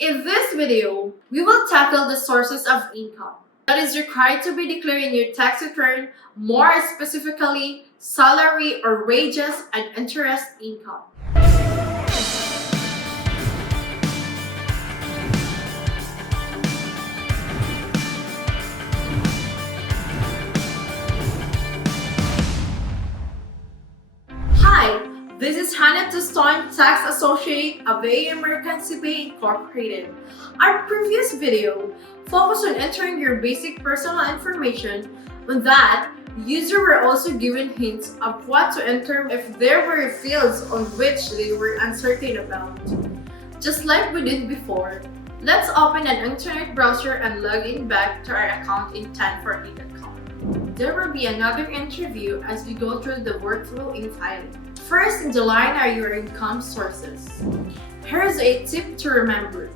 In this video, we will tackle the sources of income that is required to be declared in your tax return, more specifically, salary or wages and interest income. Hi, this is Hannah Stone, Tax Associate of American CPA Incorporated. Our previous video focused on entering your basic personal information. On that, users were also given hints of what to enter if there were fields on which they were uncertain about. Just like we did before, let's open an internet browser and log in back to our account in 1040.com. There will be another interview as we go through the workflow in filing. First in the line are your income sources. Here's a tip to remember.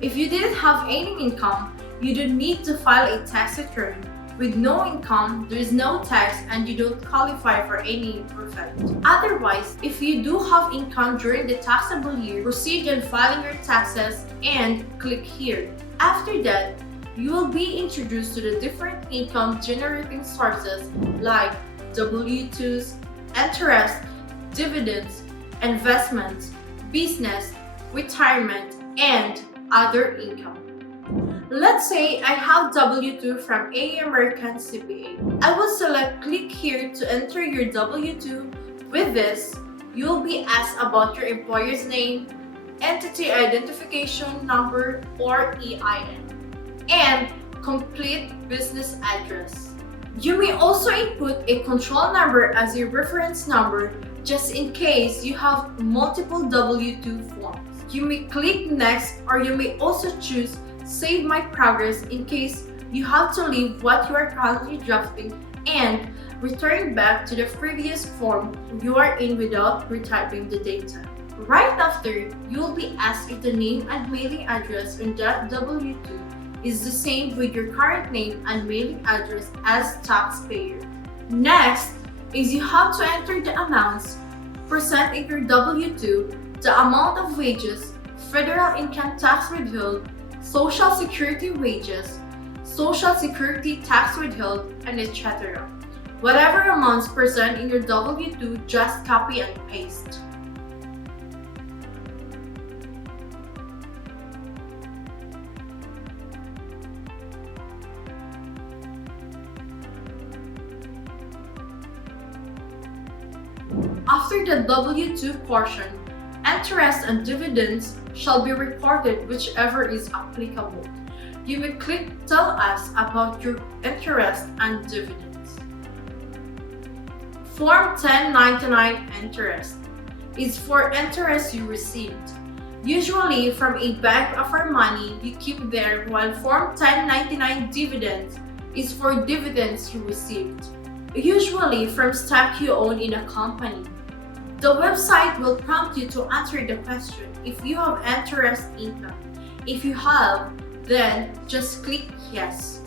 If you didn't have any income, you don't need to file a tax return. With no income, there is no tax and you don't qualify for any refund. Otherwise, if you do have income during the taxable year, proceed in filing your taxes and click here. After that, you will be introduced to the different income generating sources like W-2s, interest, dividends, investments, business, retirement, and other income. Let's say I have W-2 from American CPA. I will select click here to enter your W-2. With this, you will be asked about your employer's name, entity identification number or EIN, and complete business address. You may also input a control number as your reference number just in case you have multiple W-2 forms. You may click next or you may also choose save my progress in case you have to leave what you are currently drafting and return back to the previous form you are in without retyping the data. Right after, you will be asked if the name and mailing address on that W-2 is the same with your current name and mailing address as taxpayer. Next is you have to enter the amounts present in your W-2, the amount of wages, federal income tax withheld, Social Security wages, Social Security tax withheld, and etc. Whatever amounts present in your W-2, just copy and paste. After the W-2 portion, interest and dividends shall be reported whichever is applicable. You may click Tell us about your interest and dividends. Form 1099 Interest is for interest you received. Usually from a bank offer money you keep there, while Form 1099 Dividends is for dividends you received, usually from stock you own in a company. The website will prompt you to answer the question if you have interest income. If you have, then just click yes.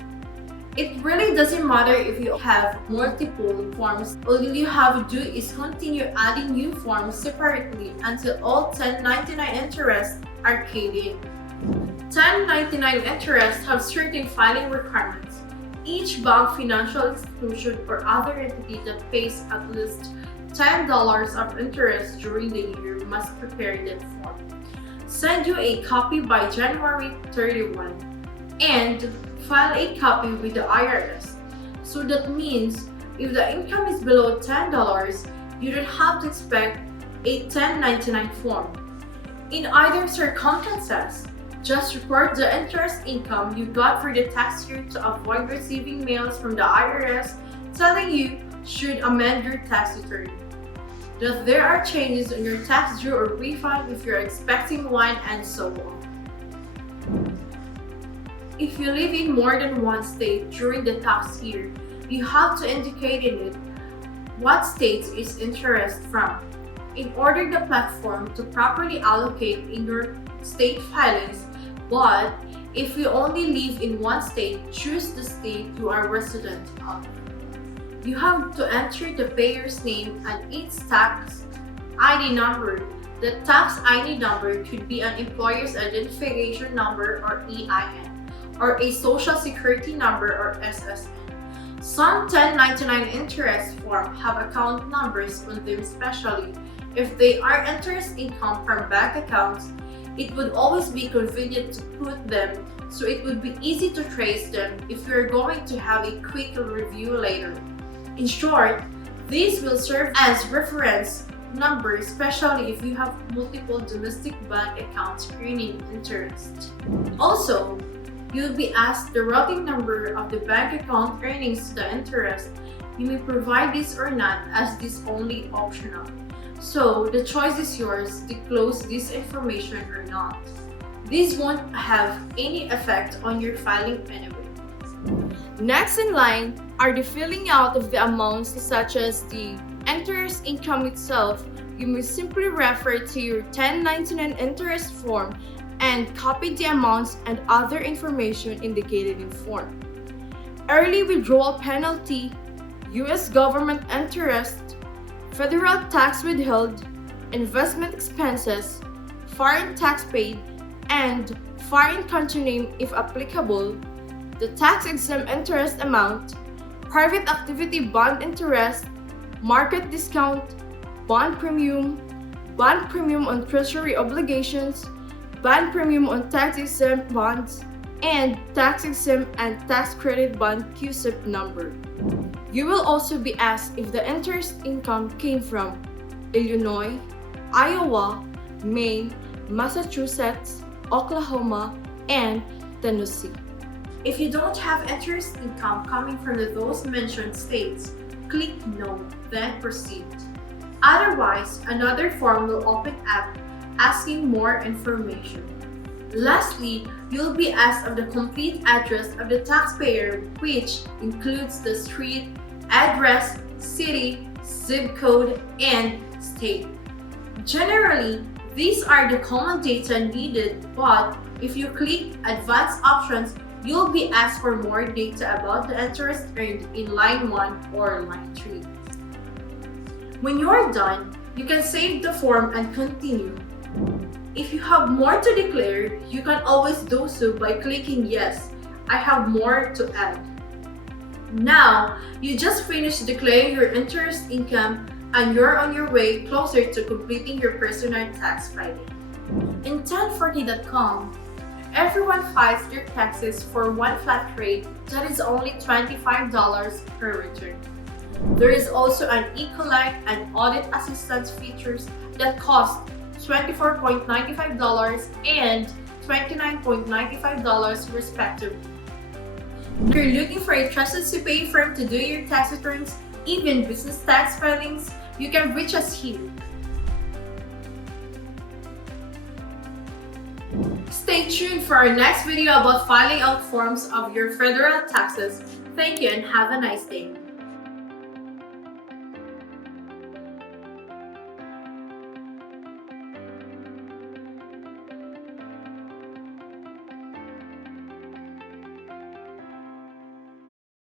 It really doesn't matter if you have multiple forms. All you have to do is continue adding new forms separately until all 1099 interests are paid in. 1099 interests have certain filing requirements. Each bank, financial institution, or other entity that pays at least $10 of interest during the year must prepare that form. Send you a copy by January 31 and file a copy with the IRS. So that means if the income is below $10, you don't have to expect a 1099 form. In either circumstances, just report the interest income you got for the tax year to avoid receiving mails from the IRS telling you should amend your tax return, that there are changes in your tax due or refund if you're expecting one, and so on. If you live in more than one state during the tax year, you have to indicate in it what state is interest from, in order the platform to properly allocate in your state filings. But if you only live in one state, choose the state you are resident of. You have to enter the payer's name and its tax ID number The tax ID number could be an employer's identification number or EIN, or a social security number or SSN. Some 1099 interest forms have account numbers on them, especially if they are interest income from bank accounts. It would always be convenient to put them so it would be easy to trace them if you're going to have a quick review later. In short, these will serve as reference numbers, especially if you have multiple domestic bank accounts earning interest. Also, you'll be asked the routing number of the bank account earnings to the interest. You may provide this or not, as this only optional. So the choice is yours to disclose this information or not. This won't have any effect on your filing anyway. Next in line are the filling out of the amounts such as the interest income itself. You may simply refer to your 1099 interest form and copy the amounts and other information indicated in form. Early withdrawal penalty, U.S. government interest, federal tax withheld, investment expenses, foreign tax paid, and foreign country name if applicable, the tax-exempt interest amount, private activity bond interest, market discount, bond premium on treasury obligations, bond premium on tax-exempt bonds, and tax-exempt and tax credit bond QSIP number. You will also be asked if the interest income came from Illinois, Iowa, Maine, Massachusetts, Oklahoma, and Tennessee. If you don't have interest income coming from those mentioned states, click No, then Proceed. Otherwise, another form will open up asking more information. Lastly, you'll be asked of the complete address of the taxpayer, which includes the street, address, city, zip code, and state. Generally, these are the common data needed, but if you click Advanced Options, you'll be asked for more data about the interest earned in line 1 or line 3. When you're done, you can save the form and continue. If you have more to declare, you can always do so by clicking Yes, I have more to add. Now, you just finished declaring your interest income and you're on your way closer to completing your personal tax filing. In 1040.com, everyone files their taxes for one flat rate that is only $25 per return. There is also an e-collect and audit assistance features that cost $24.95 and $29.95 respectively. If you're looking for a trusted CPA firm to do your tax returns, even business tax filings, you can reach us here. Stay tuned for our next video about filing out forms of your federal taxes. Thank you and have a nice day.